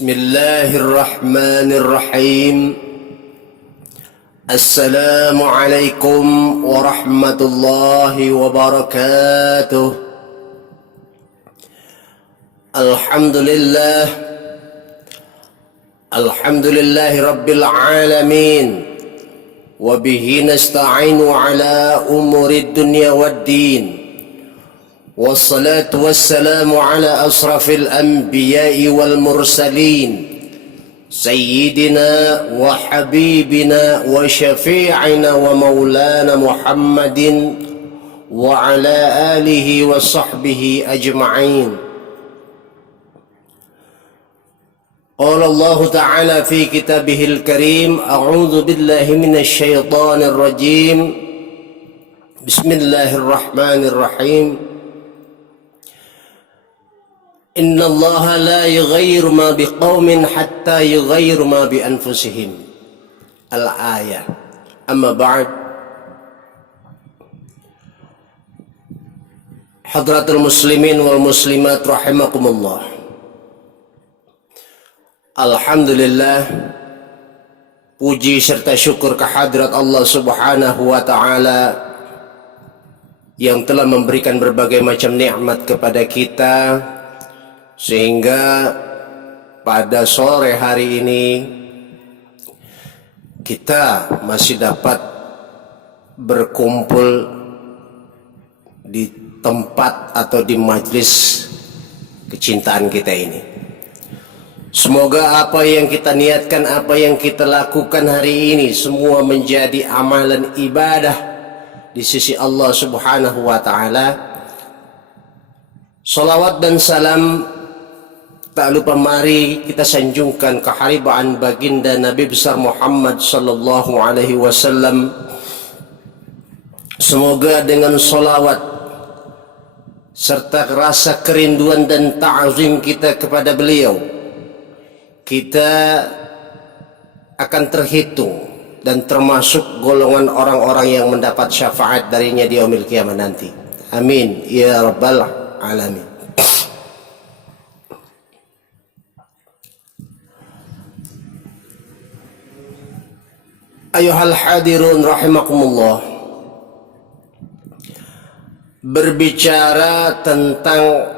Bismillahirrahmanirrahim. Assalamualaikum warahmatullahi wabarakatuh. Alhamdulillahi rabbil alamin. Wabihi nasta'inu ala umurid dunya waddin. Wassalatu wassalamu ala asrafil anbiya'i wal mursalin Sayyidina wa habibina wa syafi'ina wa maulana Muhammadin wa ala alihi wa sahbihi ajma'in. Qala Allah Ta'ala fi kitabihil karim, a'udzu billahi minasy syaithanir rajim. Bismillahirrahmanirrahim. Inna Allah la yughayyiru ma biqaumin hatta yughayyiru ma bi anfusihim. Al-ayah. Amma ba'd. Hadratul muslimin wal muslimat rahimakumullah. Alhamdulillah, puji serta syukur kehadirat Allah Subhanahu wa taala yang telah memberikan berbagai macam nikmat kepada kita, sehingga pada sore hari ini kita masih dapat berkumpul di tempat atau di majelis kecintaan kita ini. Semoga apa yang kita niatkan, apa yang kita lakukan hari ini semua menjadi amalan ibadah di sisi Allah Subhanahu wa taala. Salawat dan salam tak lupa mari kita sanjungkan keharibaan baginda Nabi besar Muhammad sallallahu alaihi wasallam. Semoga dengan salawat serta rasa kerinduan dan ta'zim kita kepada beliau, kita akan terhitung dan termasuk golongan orang-orang yang mendapat syafaat darinya di yaumil qiyamah nanti. Amin ya rabbal alamin. Ayuhal hadirun rahimakumullah. Berbicara tentang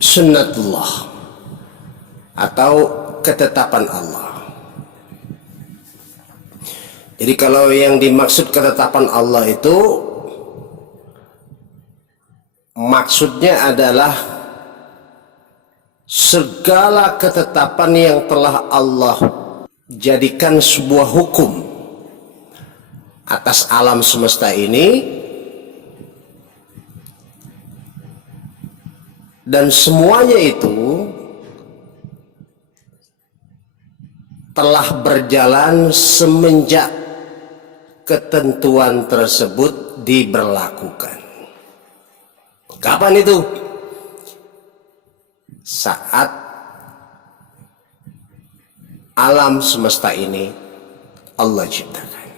sunnatullah atau ketetapan Allah. Jadi kalau yang dimaksud ketetapan Allah itu maksudnya adalah segala ketetapan yang telah Allah jadikan sebuah hukum atas alam semesta ini, dan semuanya itu telah berjalan semenjak ketentuan tersebut diberlakukan. Kapan itu? Saat alam semesta ini Allah ciptakan.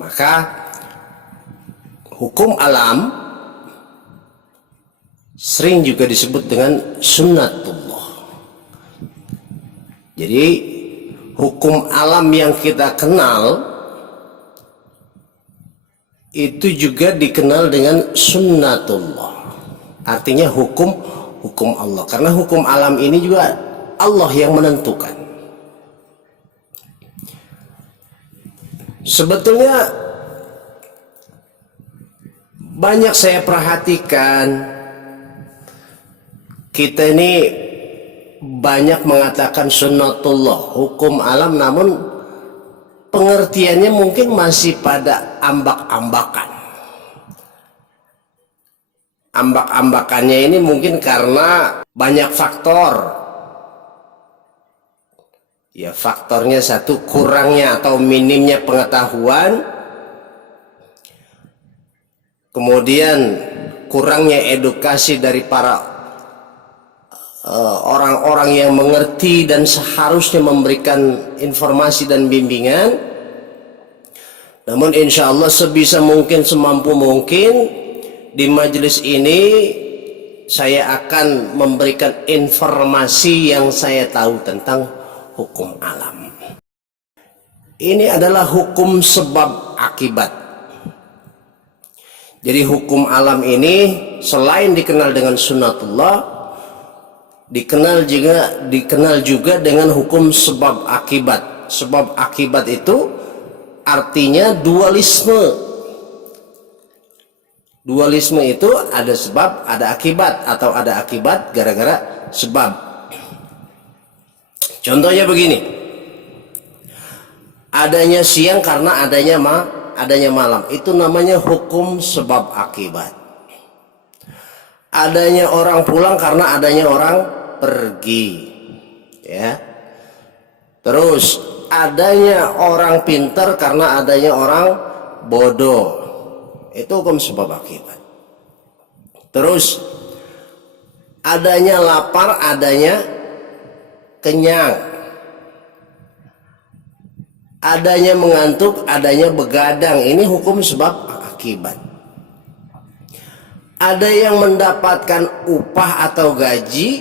Maka hukum alam sering juga disebut dengan sunnatullah. Jadi hukum alam yang kita kenal itu juga dikenal dengan sunnatullah. Artinya hukum Allah. Karena hukum alam ini juga Allah yang menentukan. Sebetulnya banyak saya perhatikan, kita ini banyak mengatakan sunnatullah, hukum alam, namun pengertiannya mungkin masih pada ambak-ambakan. Ambak-ambakannya ini mungkin karena banyak faktor. Ya, faktornya satu, kurangnya atau minimnya pengetahuan, kemudian kurangnya edukasi dari para orang-orang yang mengerti dan seharusnya memberikan informasi dan bimbingan. Namun insya Allah sebisa mungkin, semampu mungkin di majelis ini saya akan memberikan informasi yang saya tahu tentang hukum alam. Ini adalah hukum sebab akibat. Jadi hukum alam ini selain dikenal dengan sunnatullah, dikenal juga dengan hukum sebab akibat. Sebab akibat itu artinya dualisme. Dualisme itu ada sebab, ada akibat, atau ada akibat gara-gara sebab. Contohnya begini, adanya siang karena adanya malam, itu namanya hukum sebab akibat. Adanya orang pulang karena adanya orang pergi, ya. Terus adanya orang pintar karena adanya orang bodoh. Itu hukum sebab akibat. Terus adanya lapar, adanya kenyang. Adanya mengantuk, adanya begadang. Ini hukum sebab akibat. Ada yang mendapatkan upah atau gaji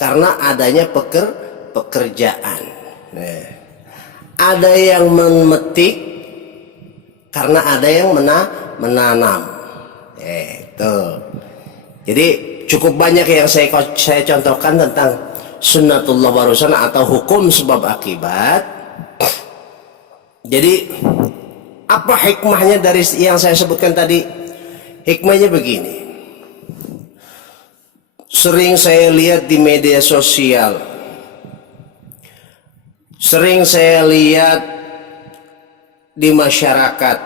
karena adanya pekerjaan. Ada yang memetik karena ada yang menanam. Itu. Jadi cukup banyak yang saya contohkan tentang sunnatullah barusan atau hukum sebab akibat. Jadi apa hikmahnya dari yang saya sebutkan tadi? Hikmahnya begini. Sering saya lihat di media sosial, sering saya lihat di masyarakat,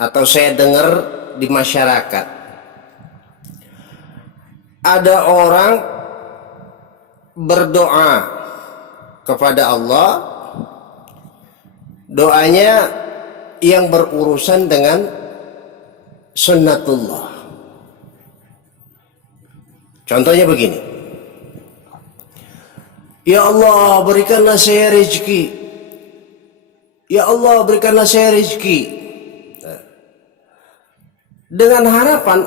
atau saya dengar di masyarakat, ada orang berdoa kepada Allah, doanya yang berurusan dengan sunnatullah. Contohnya begini, ya Allah berikanlah saya rezeki, ya Allah berikanlah saya rezeki, dengan harapan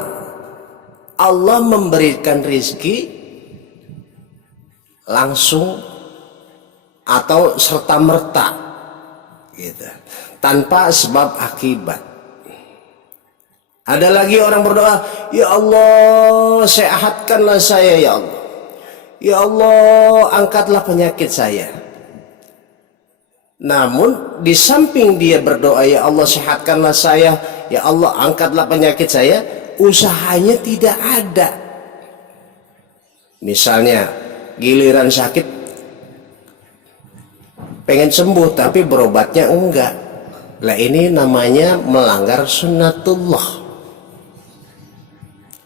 Allah memberikan rezeki langsung atau serta merta, gitu, tanpa sebab akibat. Ada lagi orang berdoa, ya Allah sehatkanlah saya, ya Allah, ya Allah angkatlah penyakit saya. Namun di samping dia berdoa, ya Allah sehatkanlah saya, ya Allah angkatlah penyakit saya, usahanya tidak ada. Misalnya giliran sakit pengen sembuh tapi berobatnya enggak. Lah ini namanya melanggar sunnatullah.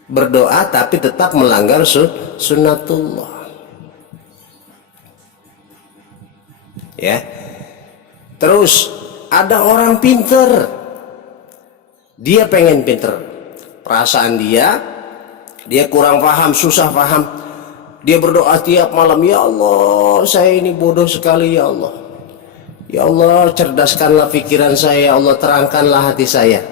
Berdoa tapi tetap melanggar sunnatullah. Ya. Terus ada orang pinter, dia pengen pinter, perasaan dia kurang paham, susah paham, dia berdoa tiap malam, ya Allah saya ini bodoh sekali, ya Allah, ya Allah cerdaskanlah pikiran saya, ya Allah terangkanlah hati saya.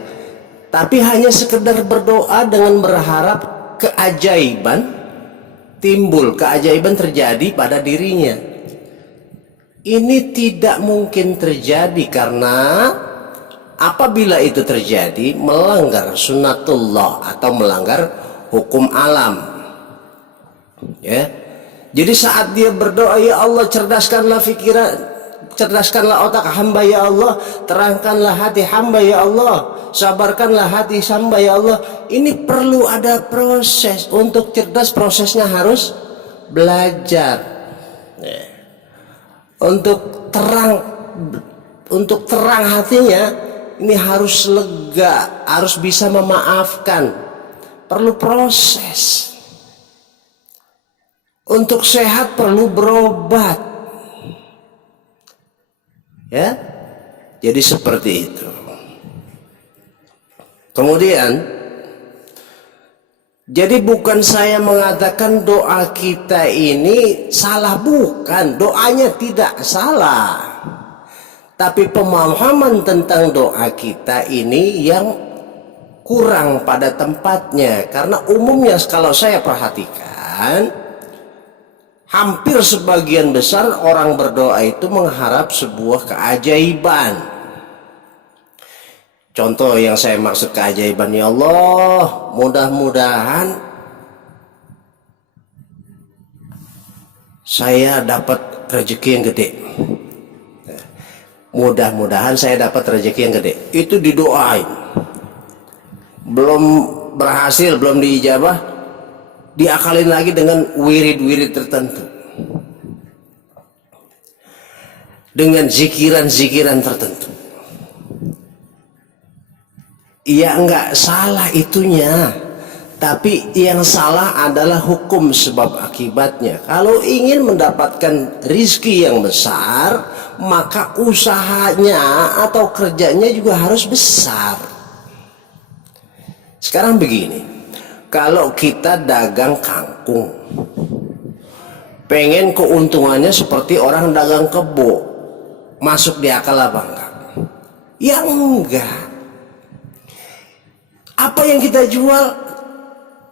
Tapi hanya sekedar berdoa dengan berharap keajaiban timbul, keajaiban terjadi pada dirinya. Ini tidak mungkin terjadi, karena apabila itu terjadi melanggar sunnatullah atau melanggar hukum alam. Ya. Jadi saat dia berdoa, ya Allah cerdaskanlah pikiran, cerdaskanlah otak hamba, ya Allah terangkanlah hati hamba, ya Allah sabarkanlah hati hamba, ya Allah. Ini perlu ada proses. Untuk cerdas prosesnya harus belajar. Ya. Untuk terang hatinya ini harus lega, harus bisa memaafkan, perlu proses. Untuk sehat perlu berobat, ya. Jadi seperti itu. Kemudian, jadi bukan saya mengatakan doa kita ini salah, bukan, doanya tidak salah. Tapi pemahaman tentang doa kita ini yang kurang pada tempatnya. Karena umumnya kalau saya perhatikan, hampir sebagian besar orang berdoa itu mengharap sebuah keajaiban. Contoh yang saya maksud keajaiban, ya Allah, mudah-mudahan saya dapat rezeki yang gede. Mudah-mudahan saya dapat rezeki yang gede. Itu didoain. Belum berhasil, belum diijabah, diakalin lagi dengan wirid-wirid tertentu, dengan zikiran-zikiran tertentu. Ya enggak salah itunya, tapi yang salah adalah hukum sebab akibatnya. Kalau ingin mendapatkan rizki yang besar, maka usahanya atau kerjanya juga harus besar. Sekarang begini, kalau kita dagang kangkung, pengen keuntungannya seperti orang dagang kebo, masuk di akal apa enggak? Ya enggak. Apa yang kita jual?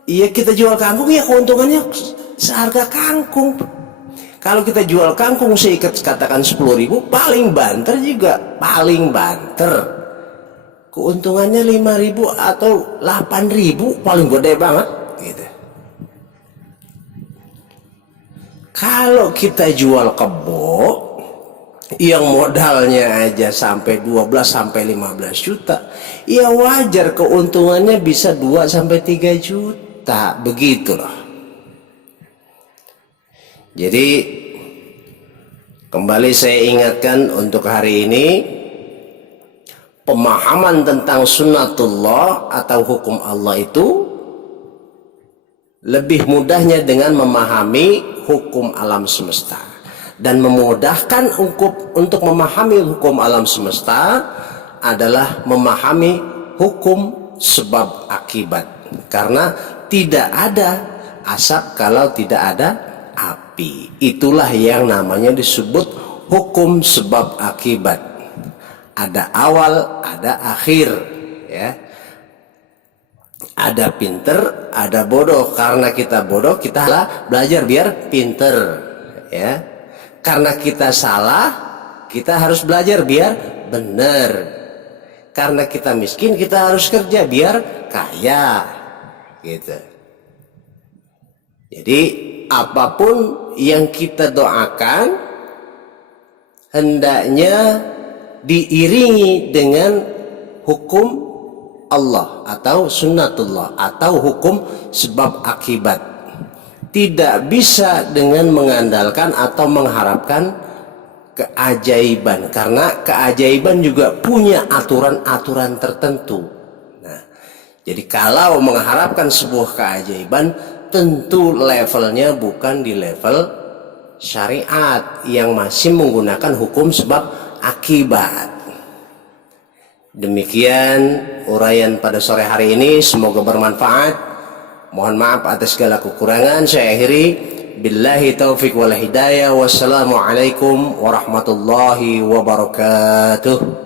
Ya kita jual kangkung, ya keuntungannya seharga kangkung. Kalau kita jual kangkung seikat katakan 10.000, paling banter juga, paling banter keuntungannya 5.000 atau 8.000, paling gede banget gitu. Kalau kita jual kebo yang modalnya aja sampai 12 sampai 15 juta, ya wajar keuntungannya bisa 2 sampai 3 juta, begitu loh. Jadi kembali saya ingatkan untuk hari ini, pemahaman tentang sunnatullah atau hukum Allah itu lebih mudahnya dengan memahami hukum alam semesta. Dan memudahkan untuk memahami hukum alam semesta adalah memahami hukum sebab akibat. Karena tidak ada asap kalau tidak ada api. Itulah yang namanya disebut hukum sebab akibat. Ada awal, ada akhir, ya. Ada pinter, ada bodoh. Karena kita bodoh, kita belajar biar pinter, ya. Karena kita salah, kita harus belajar biar benar. Karena kita miskin, kita harus kerja biar kaya, gitu. Jadi apapun yang kita doakan hendaknya diiringi dengan hukum Allah atau sunnatullah atau hukum sebab akibat. Tidak bisa dengan mengandalkan atau mengharapkan keajaiban, karena keajaiban juga punya aturan-aturan tertentu. Nah, jadi kalau mengharapkan sebuah keajaiban, tentu levelnya bukan di level syariat yang masih menggunakan hukum sebab akibat. Demikian uraian pada sore hari ini, semoga bermanfaat. Mohon maaf atas segala kekurangan. Saya akhiri, billahi taufiq wal hidayah. Wassalamualaikum warahmatullahi wabarakatuh.